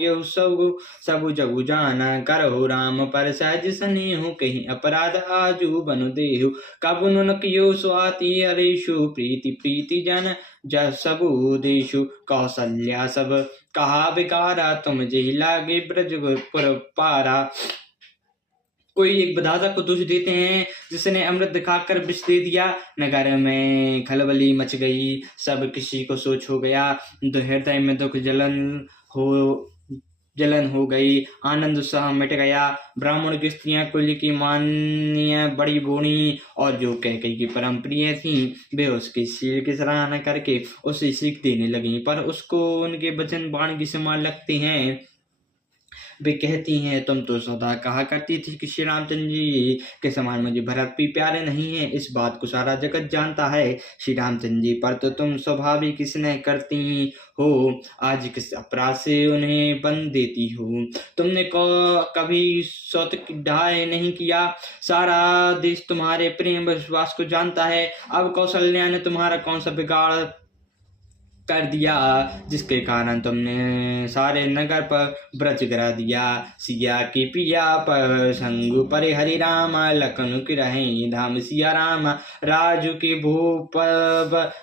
यो सब सब जगु जाना, करहु राम पर सहज सनेहु, कहीं अपराध आजू बनु देहु। कबु न कियो स्वाति हरेषु, प्रीति प्रीति जन सबु देशु। कौसल्या सब कहा बिकारा, तुम जेहि लागे ब्रजपुर पारा। कोई एक विधाता को दोष देते हैं जिसने अमृत दिखाकर विष दे दिया। नगर में खलबली मच गई, सब किसी को सोच हो गया। हृदय में दुख जलन हो गई, आनंद उत्साह मिट गया। ब्राह्मण की स्त्रियां कुल की मान्य बड़ी बूढ़ी और जो कैकेयी की परम प्रिय थी, वे उसके शील की सराहना करके उसे सीख देने लगी, पर उसको उनके वचन बाण की समान लगते हैं। वे कहती हैं, तुम तो सदा कहा करती थी कि श्री रामचंद्र जी के समान मुझे भरत भी प्यारे नहीं है। इस बात को सारा जगत जानता है। श्री रामचंद्र जी पर तो तुम स्वाभाविक स्नेह करती हो, आज किस अपराध से उन्हें बंद देती हो। तुमने कभी सौत ढाई नहीं किया। सारा देश तुम्हारे प्रेम विश्वास को जानता है। अब कौशल्या ने तुम्हारा कौन सा बिगाड़ कर दिया, जिसके कारण तुमने सारे नगर पर ब्रज गिरा दिया। सिया की पिया पर संगु पर हरि राम, लखन की रहे धाम सिया राम। राजू के भूप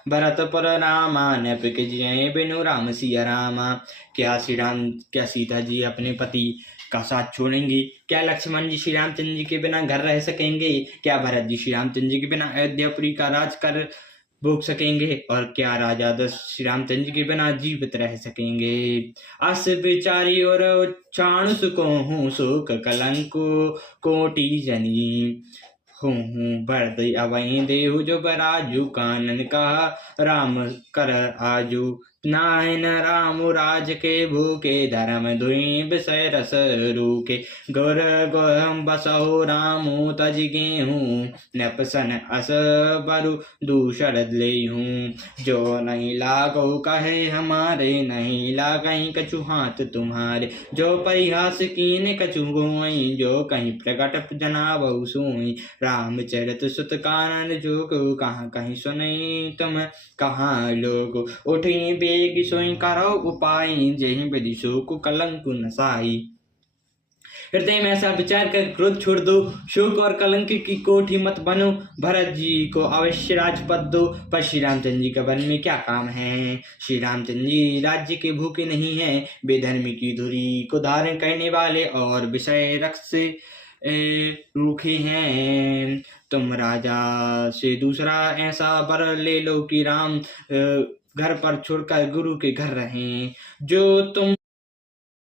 भरतपुर रामा, नप के जय बिनु राम सिया रामा। क्या सीता जी अपने पति का साथ छोड़ेंगी? क्या लक्ष्मण जी श्री रामचंद्र जी के बिना घर रह सकेंगे? क्या भरत जी श्री रामचंद्र जी के बिना अयोध्यापुरी का राज कर भोग सकेंगे? और क्या राजा दशरथ श्री रामचंद्र जी के बिना जीवित रह सकेंगे? अस बिचारी और चाणुस को हूँ, शोक कलंक कोटि जनी हूँ। भरत अवहि देहु जो बराजू, कानन कहा राम कर आजू। नायन राम राज के भूखे, धर्म दुई विषय रस रूखे। गुर गोहम बसहु रामू, तज गेहूँ नपसन अस बरु दूषण लेहूँ। जो नहीं लागो कहे हमारे, नहीं लागई कछु हाथ तुम्हारे। जो परिहास कीन कछु गोई, जो कहीं प्रकट जनाबहु सोई। रामचरित सुत कानन जो को, कहाँ कहीं सुनई तुम कहाँ लोग। उठी बेग सोई करो उपाय, जही विधि शोक कलंक नसाई। हृदय में ऐसा विचार कर क्रोध छोड़ दो, शोक और कलंक की कोठी मत बनो। भरत जी को अवश्य राजपद दो, पर श्री रामचंद्र जी का वन में क्या काम है? श्री रामचंद्र जी राज्य के भूखे नहीं है, वे धर्म की धुरी को धारण करने वाले और विषय रक्त से रूखे हैं। तुम राजा से दूसरा ऐसा वर ले लो कि राम घर पर छोड़कर गुरु के घर रहें। जो तुम